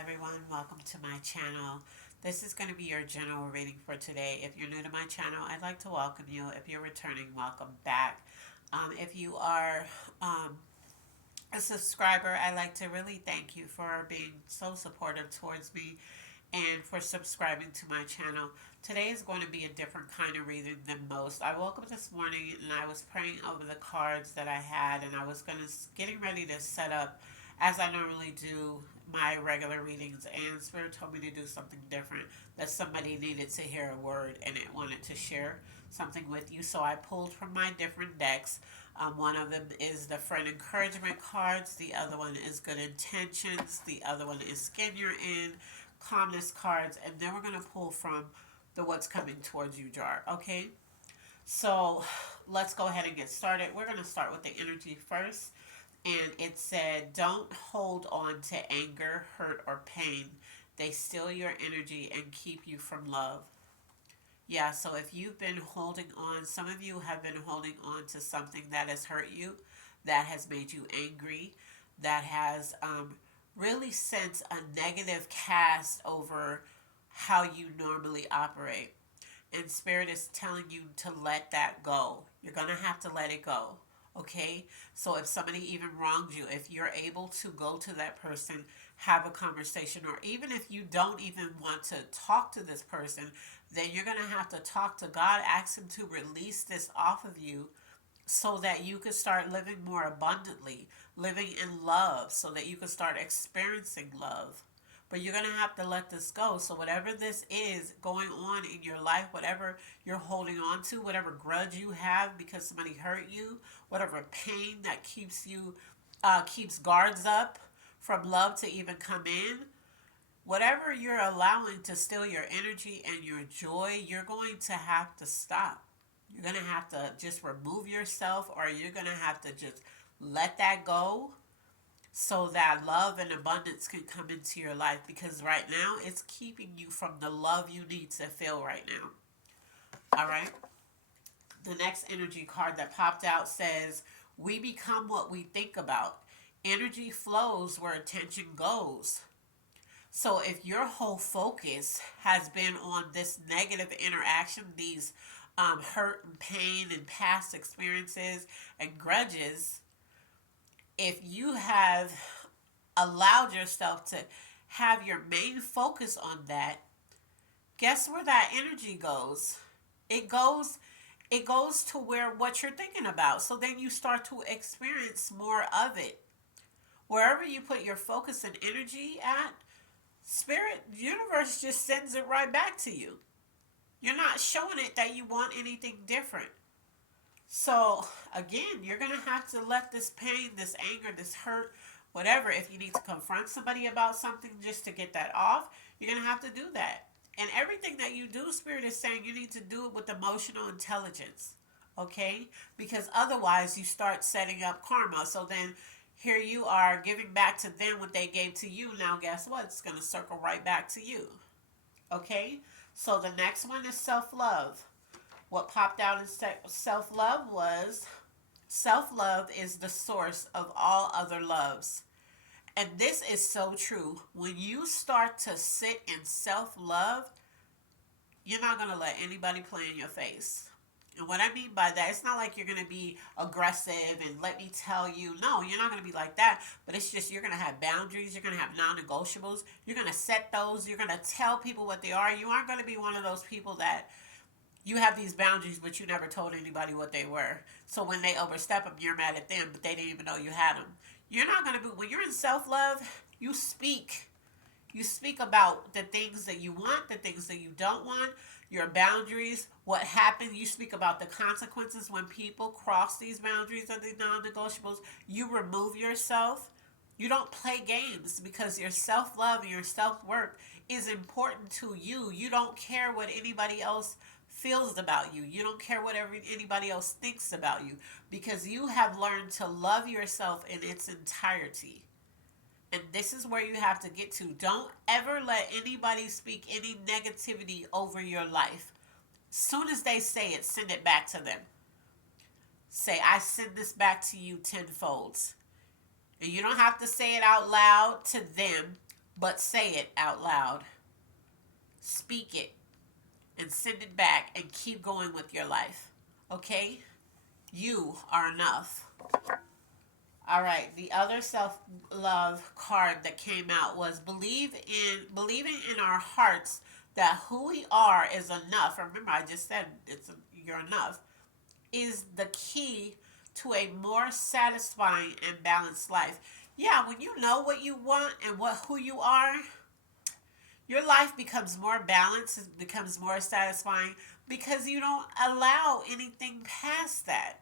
everyone, welcome to my channel. This is going to be your general reading for today. If you're new to my channel, I'd like to welcome you. If you're returning, welcome back. If you are a subscriber, I'd like to really thank you for being so supportive towards me and for subscribing to my channel. Today is going to be a different kind of reading than most. I woke up this morning and I was praying over the cards that I had, and I was getting ready to set up as I normally do my regular readings, and Spirit told me to do something different, that somebody needed to hear a word and it wanted to share something with you. So I pulled from my different decks. One of them is the friend encouragement cards, the other one is good intentions, the other one is skin you're in, calmness cards, and then we're going to pull from the what's coming towards you jar. Okay, so let's go ahead and get started. We're going to start with the energy first, and it said, don't hold on to anger, hurt, or pain. They steal your energy and keep you from love. Yeah, so if you've been holding on, some of you have been holding on to something that has hurt you, that has made you angry, that has really sent a negative cast over how you normally operate. And Spirit is telling you to let that go. You're going to have to let it go. Okay? So if somebody even wronged you, if you're able to go to that person, have a conversation, or even if you don't even want to talk to this person, then you're going to have to talk to God, ask Him to release this off of you so that you could start living more abundantly, living in love, so that you could start experiencing love. But you're going to have to let this go. So, whatever this is going on in your life, whatever you're holding on to, whatever grudge you have because somebody hurt you, whatever pain that keeps guards up from love to even come in, whatever you're allowing to steal your energy and your joy, you're going to have to stop. You're going to have to just remove yourself, or you're going to have to just let that go so that love and abundance can come into your life, because right now it's keeping you from the love you need to feel right now. All right. The next energy card that popped out says, we become what we think about. Energy flows where attention goes. So if your whole focus has been on this negative interaction, these hurt and pain and past experiences and grudges, if you have allowed yourself to have your main focus on that, guess where that energy goes? It goes it goes to where what you're thinking about. So then you start to experience more of it. Wherever you put your focus and energy at, Spirit, universe just sends it right back to you. You're not showing it that you want anything different. So, again, you're going to have to let this pain, this anger, this hurt, whatever, if you need to confront somebody about something just to get that off, you're going to have to do that. And everything that you do, Spirit is saying you need to do it with emotional intelligence. Okay? Because otherwise, you start setting up karma. So then here you are giving back to them what they gave to you. Now, guess what? It's going to circle right back to you. Okay? So the next one is self-love. What popped out in self-love was, self-love is the source of all other loves. And this is so true. When you start to sit in self-love, you're not going to let anybody play in your face. And what I mean by that, it's not like you're going to be aggressive and let me tell you. No, you're not going to be like that. But it's just you're going to have boundaries. You're going to have non-negotiables. You're going to set those. You're going to tell people what they are. You aren't going to be one of those people that you have these boundaries, but you never told anybody what they were. So when they overstep them, you're mad at them, but they didn't even know you had them. You're not going to be, when you're in self-love, you speak. You speak about the things that you want, the things that you don't want, your boundaries, what happened. You speak about the consequences when people cross these boundaries or these non-negotiables. You remove yourself. You don't play games, because your self-love and your self-worth is important to you. You don't care what anybody else feels about you. You don't care what anybody else thinks about you, because you have learned to love yourself in its entirety. And this is where you have to get to. Don't ever let anybody speak any negativity over your life. Soon as they say it, send it back to them. Say, I send this back to you tenfold. And you don't have to say it out loud to them, but say it out loud. Speak it and send it back and keep going with your life. Okay? You are enough. All right, the other self-love card that came out was believing in our hearts that who we are is enough. Remember, I just said you're enough is the key to a more satisfying and balanced life. Yeah, when you know what you want and what who you are, your life becomes more balanced, it becomes more satisfying because you don't allow anything past that.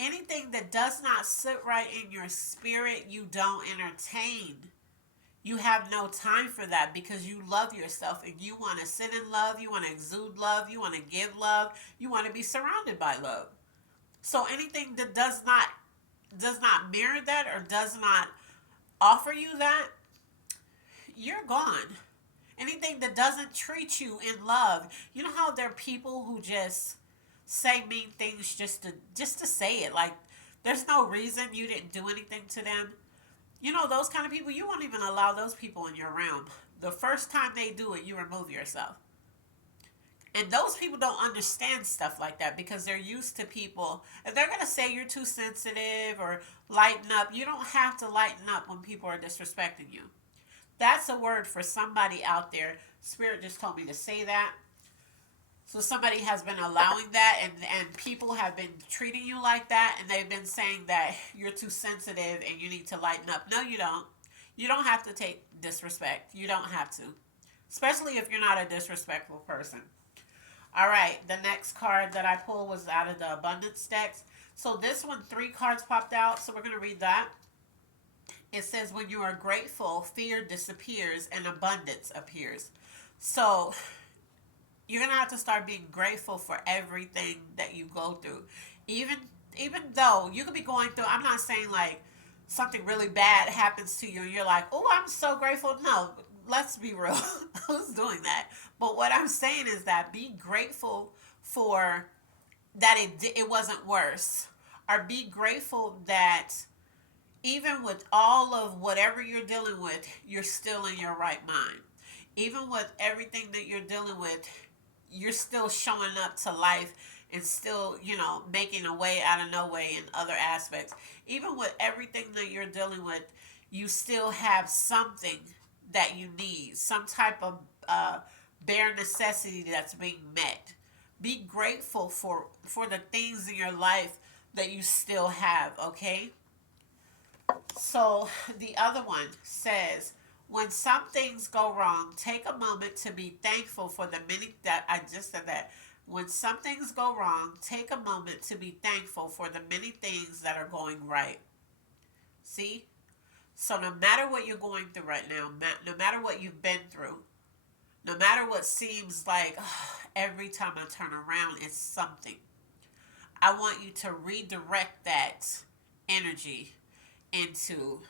Anything that does not sit right in your spirit, you don't entertain. You have no time for that because you love yourself and you want to sit in love, you want to exude love, you want to give love, you want to be surrounded by love. So anything that does not mirror that or does not offer you that, you're gone. Anything that doesn't treat you in love, you know how there are people who just say mean things just to say it, like there's no reason, you didn't do anything to them. You know those kind of people, you won't even allow those people in your realm. The first time they do it, you remove yourself. And those people don't understand stuff like that because they're used to people. If they're going to say you're too sensitive or lighten up, you don't have to lighten up when people are disrespecting you. That's a word for somebody out there. Spirit just told me to say that. So somebody has been allowing that, and people have been treating you like that, and they've been saying that you're too sensitive and you need to lighten up. No, you don't. You don't have to take disrespect. You don't have to. Especially if you're not a disrespectful person. All right, the next card that I pulled was out of the abundance decks. So this one, 3 cards popped out. So we're going to read that. It says, when you are grateful, fear disappears and abundance appears. So you're going to have to start being grateful for everything that you go through. Even even though you could be going through, I'm not saying like something really bad happens to you and you're like, oh, I'm so grateful. No, let's be real. Who's doing that? But what I'm saying is that be grateful for that it wasn't worse. Or be grateful that even with all of whatever you're dealing with, you're still in your right mind. Even with everything that you're dealing with, you're still showing up to life and still, making a way out of no way in other aspects. Even with everything that you're dealing with, you still have something that you need, some type of bare necessity that's being met. Be grateful for the things in your life that you still have, okay? So the other one says, when some things go wrong, take a moment to be thankful for the many that I just said that. When some things go wrong, take a moment to be thankful for the many things that are going right. See? So no matter what you're going through right now, no matter what you've been through, no matter what seems like every time I turn around, it's something. I want you to redirect that energy into,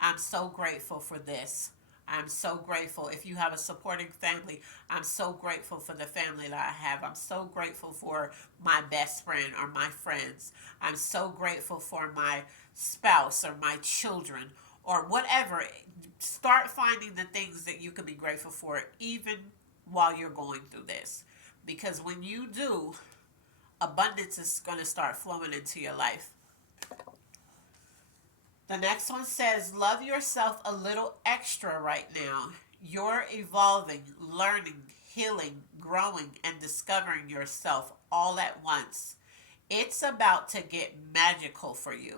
I'm so grateful for this. I'm so grateful. If you have a supporting family, I'm so grateful for the family that I have. I'm so grateful for my best friend or my friends. I'm so grateful for my spouse or my children or whatever. Start finding the things that you can be grateful for even while you're going through this. Because when you do, abundance is going to start flowing into your life. The next one says, love yourself a little extra right now. You're evolving, learning, healing, growing, and discovering yourself all at once. It's about to get magical for you.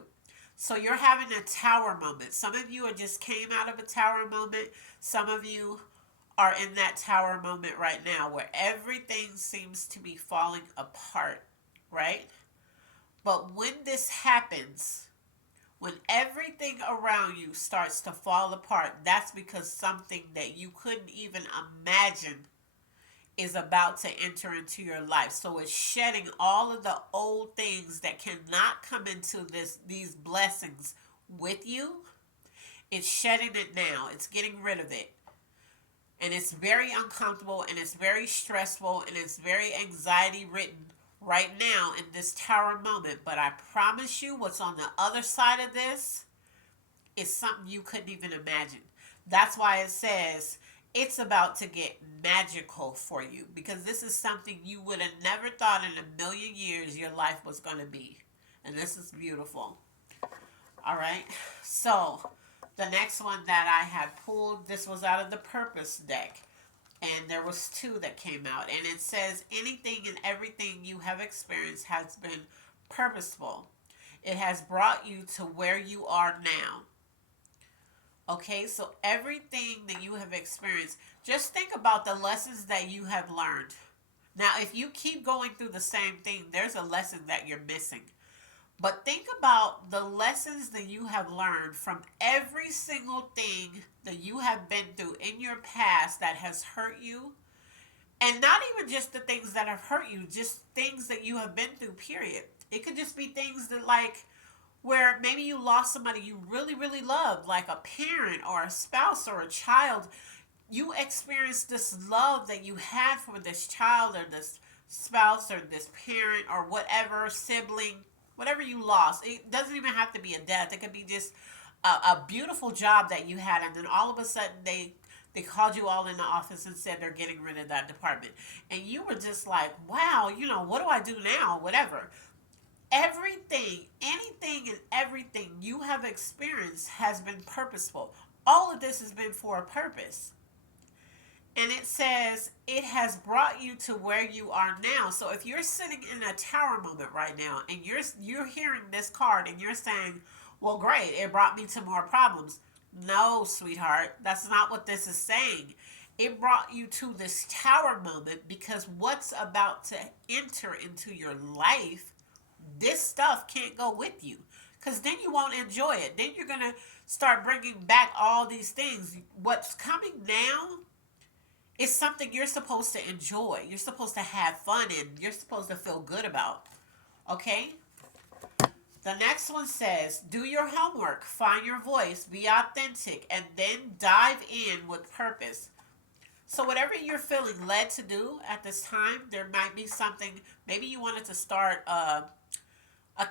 So you're having a tower moment. Some of you just came out of a tower moment. Some of you are in that tower moment right now where everything seems to be falling apart, right? But when this happens, when everything around you starts to fall apart, that's because something that you couldn't even imagine is about to enter into your life. So it's shedding all of the old things that cannot come into these blessings with you. It's shedding it now. It's getting rid of it. And it's very uncomfortable and it's very stressful and it's very anxiety ridden right now in this tower moment. But I promise you what's on the other side of this is something you couldn't even imagine. That's why it says it's about to get magical for you, because this is something you would have never thought in a million years your life was going to be. And this is beautiful. All right. So, the next one that I had pulled, this was out of the Purpose deck. And there was two that came out. And it says, anything and everything you have experienced has been purposeful. It has brought you to where you are now. Okay, so everything that you have experienced, just think about the lessons that you have learned. Now, if you keep going through the same thing, there's a lesson that you're missing. But think about the lessons that you have learned from every single thing that you have been through in your past that has hurt you. And not even just the things that have hurt you, just things that you have been through, period. It could just be things that, like, where maybe you lost somebody you really, really loved, like a parent or a spouse or a child. You experienced this love that you had for this child or this spouse or this parent or whatever, sibling, whatever you lost. It doesn't even have to be a death. It could be just a beautiful job that you had, and then all of a sudden they called you all in the office and said they're getting rid of that department. And you were just like, wow, what do I do now? Whatever. Everything, anything and everything you have experienced has been purposeful. All of this has been for a purpose. And it says it has brought you to where you are now. So if you're sitting in a tower moment right now and you're hearing this card and you're saying, "Well, great, it brought me to more problems." No, sweetheart, that's not what this is saying. It brought you to this tower moment because what's about to enter into your life, this stuff can't go with you, because then you won't enjoy it. Then you're going to start bringing back all these things. What's coming now is something you're supposed to enjoy. You're supposed to have fun in. You're supposed to feel good about. Okay? The next one says, do your homework, find your voice, be authentic, and then dive in with purpose. So whatever you're feeling led to do at this time, there might be something. Maybe you wanted to start a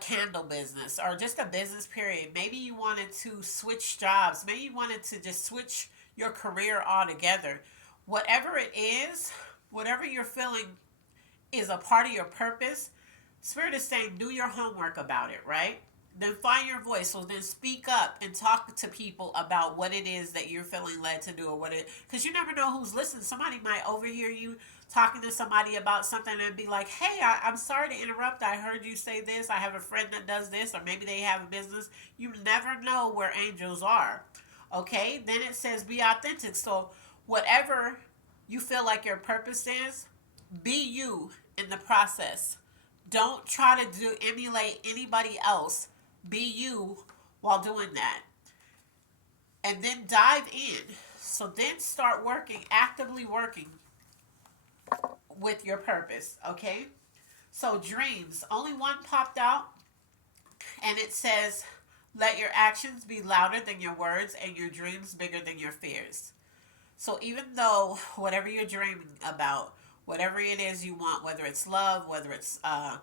candle business or just a business period. Maybe you wanted to switch jobs. Maybe you wanted to just switch your career altogether. Whatever it is, whatever you're feeling is a part of your purpose, Spirit is saying do your homework about it, right? Then find your voice. So then speak up and talk to people about what it is that you're feeling led to do, or what it, because you never know who's listening. Somebody might overhear you talking to somebody about something and be like, hey, I'm sorry to interrupt. I heard you say this. I have a friend that does this, or maybe they have a business. You never know where angels are. Okay? Then it says be authentic. So whatever you feel like your purpose is, be you in the process. Don't try to emulate anybody else. Be you while doing that. And then dive in. So then start working, actively working with your purpose, okay? So dreams, only one popped out, and it says, let your actions be louder than your words and your dreams bigger than your fears. So even though whatever you're dreaming about, whatever it is you want, whether it's love, whether it's a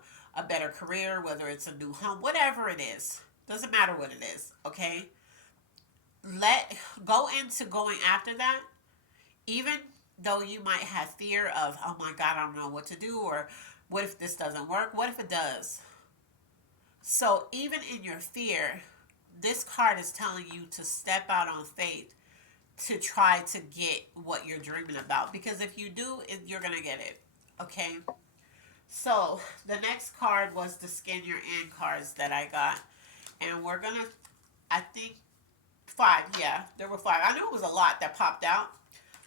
better career, whether it's a new home, whatever it is, doesn't matter what it is, okay? Go into going after that, even though you might have fear of, oh my God, I don't know what to do, or what if this doesn't work? What if it does? So even in your fear, this card is telling you to step out on faith to try to get what you're dreaming about. Because if you do, you're going to get it. Okay? So the next card was the Skin Your In cards that I got. And we're going to, I think, 5. Yeah, there were 5. I knew it was a lot that popped out.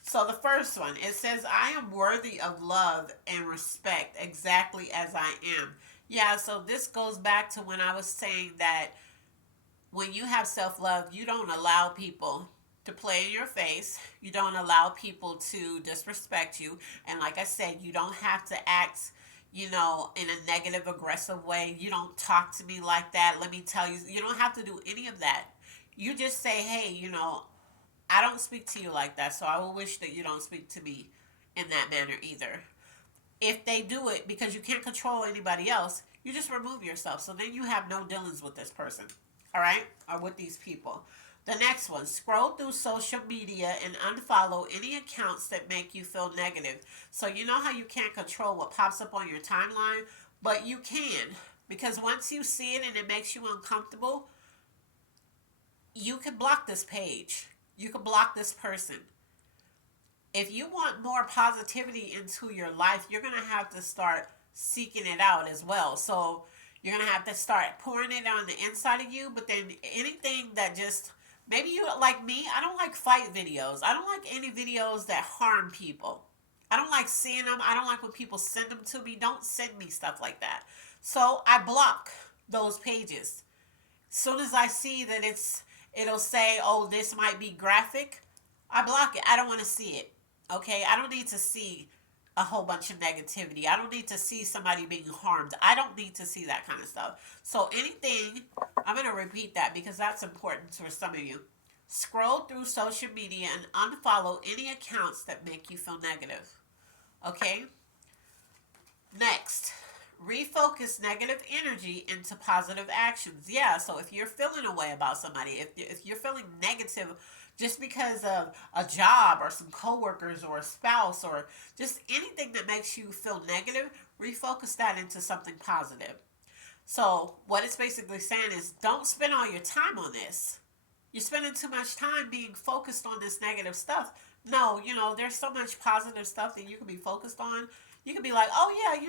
So the first one, it says, I am worthy of love and respect exactly as I am. Yeah, so this goes back to when I was saying that when you have self-love, you don't allow people to play in your face. You don't allow people to disrespect you. And like I said, you don't have to act, in a negative, aggressive way. You don't talk to me like that. Let me tell you, you don't have to do any of that. You just say, hey, I don't speak to you like that, so I will wish that you don't speak to me in that manner either. If they do it because you can't control anybody else, you just remove yourself. So then you have no dealings with this person, all right, or with these people. The next one, scroll through social media and unfollow any accounts that make you feel negative. So, you know how you can't control what pops up on your timeline, but you can. Because once you see it and it makes you uncomfortable, you can block this page. You can block this person. If you want more positivity into your life, you're going to have to start seeking it out as well. So you're going to have to start pouring it on the inside of you. But then anything that just, maybe you like me, I don't like fight videos. I don't like any videos that harm people. I don't like seeing them. I don't like when people send them to me. Don't send me stuff like that. So I block those pages. Soon as I see that it'll say, oh, this might be graphic, I block it. I don't want to see it. Okay? I don't need to see a whole bunch of negativity. I don't need to see somebody being harmed. I don't need to see that kind of stuff. So anything, I'm going to repeat that because that's important for some of you. Scroll through social media and unfollow any accounts that make you feel negative. Okay? Next, refocus negative energy into positive actions. Yeah, so if you're feeling a way about somebody, if you're feeling negative just because of a job or some coworkers or a spouse or just anything that makes you feel negative, refocus that into something positive. So what it's basically saying is don't spend all your time on this. You're spending too much time being focused on this negative stuff. No, there's so much positive stuff that you can be focused on. You could be like, oh yeah,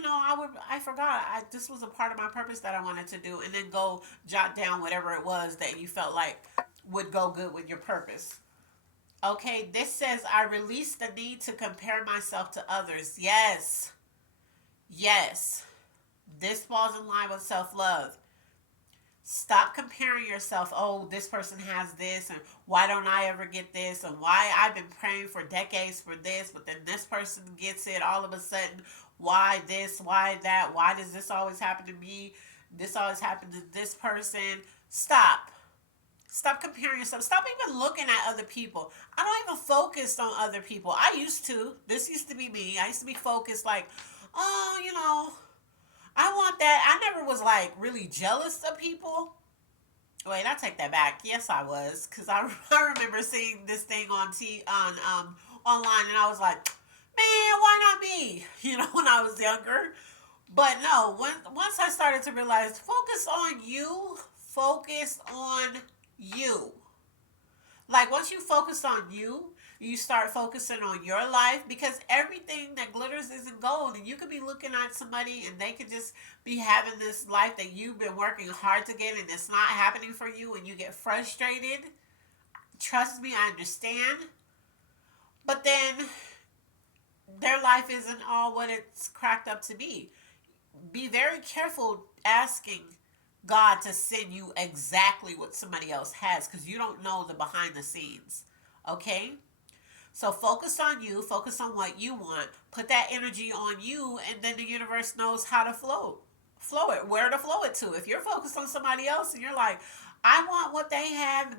I forgot. This was a part of my purpose that I wanted to do, and then go jot down whatever it was that you felt like would go good with your purpose. Okay, this says I release the need to compare myself to others. Yes, yes. This falls in line with self love. Stop comparing yourself. Oh, this person has this, and why don't I ever get this? And why I've been praying for decades for this, but then this person gets it all of a sudden. Why this? Why that? Why does this always happen to me? This always happens to this person. Stop. Stop comparing yourself. Stop even looking at other people. I don't even focus on other people. I used to. This used to be me. I used to be focused like, oh, I want that. I never was like really jealous of people. Wait, I take that back. Yes, I was, cause I remember seeing this thing on online, and I was like, man, why not me? When I was younger. But no, once I started to realize, focus on you. Focus on you. Like once you focus on you, you start focusing on your life because everything that glitters isn't gold. And you could be looking at somebody and they could just be having this life that you've been working hard to get and it's not happening for you and you get frustrated. Trust me, I understand. But then their life isn't all what it's cracked up to be. Be very careful asking God to send you exactly what somebody else has because you don't know the behind the scenes. Okay? So focus on you, focus on what you want, put that energy on you, and then the universe knows how to flow it, where to flow it to. If you're focused on somebody else and you're like, I want what they have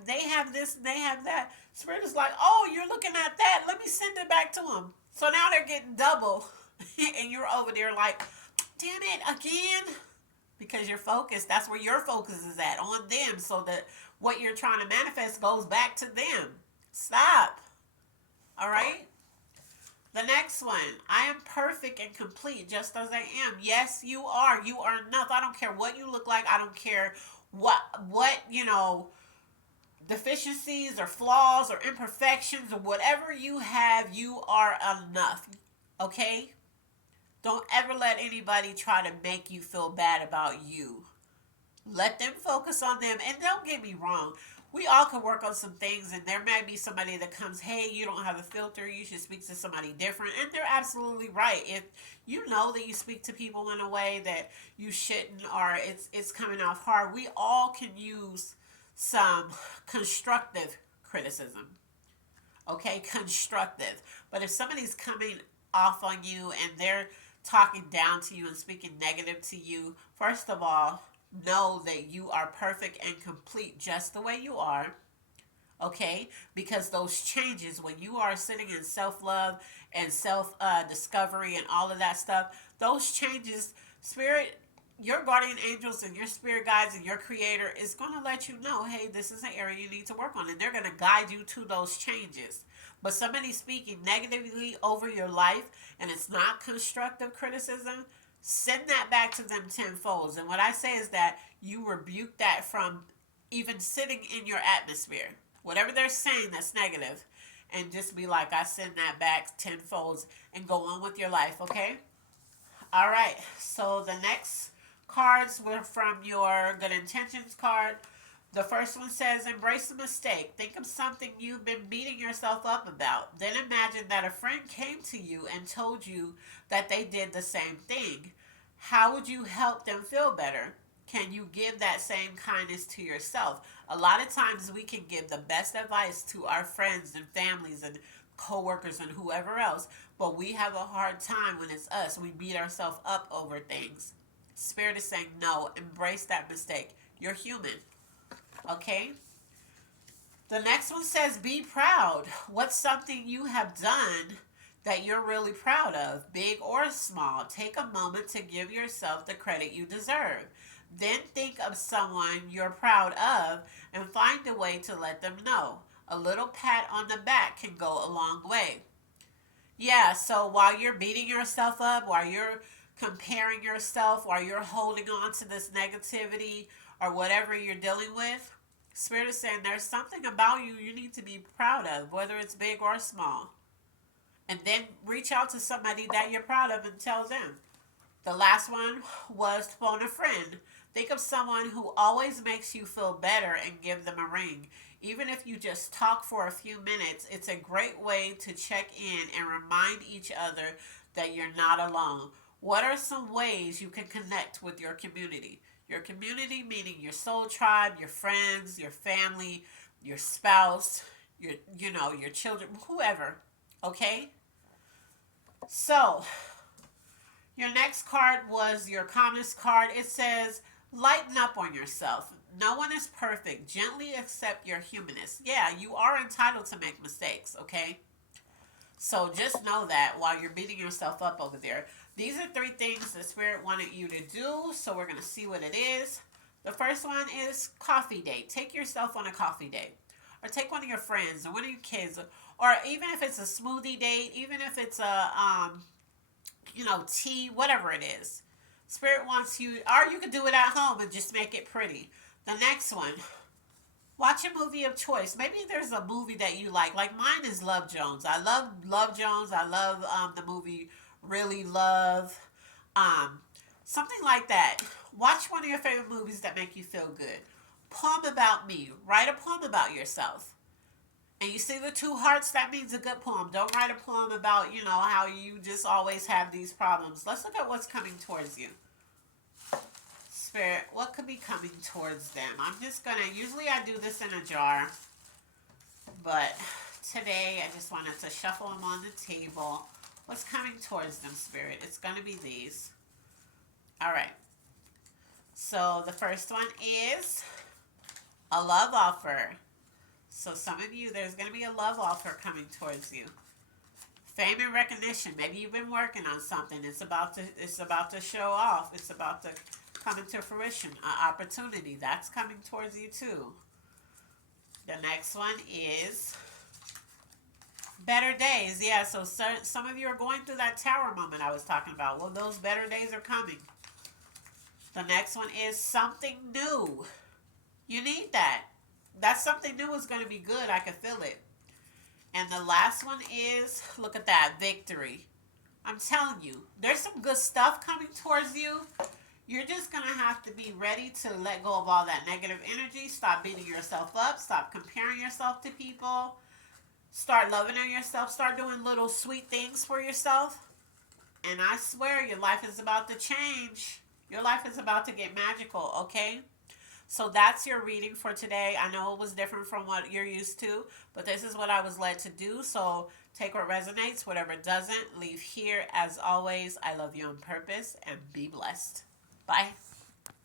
this and they have that, Spirit is like, oh, you're looking at that, let me send it back to them. So now they're getting double, and you're over there like, damn it, again? Because you're focused, that's where your focus is at, on them, so that what you're trying to manifest goes back to them. Stop. All right? The next one. I am perfect and complete just as I am. Yes, you are. You are enough. I don't care what you look like. I don't care what deficiencies or flaws or imperfections or whatever you have, you are enough. Okay? Don't ever let anybody try to make you feel bad about you. Let them focus on them. And don't get me wrong. We all can work on some things, and there may be somebody that comes, hey, you don't have a filter, you should speak to somebody different. And they're absolutely right. If you know that you speak to people in a way that you shouldn't, or it's coming off hard, we all can use some constructive criticism. Okay, constructive. But if somebody's coming off on you and they're talking down to you and speaking negative to you, first of all, know that you are perfect and complete just the way you are. Okay, because those changes, when you are sitting in self-love and self discovery and all of that stuff, those changes, Spirit your guardian angels and your spirit guides and your creator is going to let you know, hey, this is an area you need to work on. And they're going to guide you to those changes. But somebody speaking negatively over your life and it's not constructive criticism, send that back to them tenfold. And what I say is that you rebuke that from even sitting in your atmosphere. Whatever they're saying that's negative, and just be like, I send that back tenfold and go on with your life, okay? All right, so the next cards were from your good intentions card. The first one says, embrace the mistake. Think of something you've been beating yourself up about. Then imagine that a friend came to you and told you that they did the same thing. How would you help them feel better? Can you give that same kindness to yourself? A lot of times we can give the best advice to our friends and families and coworkers and whoever else, but we have a hard time when it's us. We beat ourselves up over things. Spirit is saying, no, embrace that mistake. You're human. Okay? The next one says, be proud. What's something you have done that you're really proud of, big or small? Take a moment to give yourself the credit you deserve. Then think of someone you're proud of and find a way to let them know. A little pat on the back can go a long way. Yeah, so while you're beating yourself up, while you're comparing yourself, while you're holding on to this negativity or whatever you're dealing with, Spirit is saying there's something about you you need to be proud of, whether it's big or small. And then reach out to somebody that you're proud of and tell them. The last one was phone a friend. Think of someone who always makes you feel better and give them a ring. Even if you just talk for a few minutes, it's a great way to check in and remind each other that you're not alone. What are some ways you can connect with your community? Your community meaning your soul tribe, your friends, your family, your spouse, your children, whoever. Okay? So, your next card was your calmness card. It says, lighten up on yourself. No one is perfect. Gently accept your humanness. Yeah, you are entitled to make mistakes, okay? So just know that while you're beating yourself up over there. These are 3 things the Spirit wanted you to do, so we're going to see what it is. The first one is coffee date. Take yourself on a coffee date. Or take one of your friends or one of your kids. Or even if it's a smoothie date, even if it's a, tea, whatever it is. Spirit wants you, or you can do it at home and just make it pretty. The next one, watch a movie of choice. Maybe there's a movie that you like. Like mine is Love Jones. I love Love Jones. I love the movie Really Love. Something like that. Watch one of your favorite movies that make you feel good. Poem about me. Write a poem about yourself. And you see the 2 hearts, that means a good poem. Don't write a poem about, how you just always have these problems. Let's look at what's coming towards you. Spirit, what could be coming towards them? I'm just going to, usually I do this in a jar. But today I just wanted to shuffle them on the table. What's coming towards them, Spirit? It's going to be these. All right. So the first one is a love offer. So some of you, there's going to be a love offer coming towards you. Fame and recognition. Maybe you've been working on something. It's about to show off. It's about to come into fruition. An opportunity. That's coming towards you too. The next one is better days. Yeah, so some of you are going through that tower moment I was talking about. Well, those better days are coming. The next one is something new. You need that. That something new is going to be good. I can feel it. And the last one is, look at that, victory. I'm telling you, there's some good stuff coming towards you. You're just going to have to be ready to let go of all that negative energy. Stop beating yourself up. Stop comparing yourself to people. Start loving on yourself. Start doing little sweet things for yourself. And I swear your life is about to change. Your life is about to get magical, okay? So that's your reading for today. I know it was different from what you're used to, but this is what I was led to do. So take what resonates, whatever doesn't, leave here. As always, I love you on purpose and be blessed. Bye.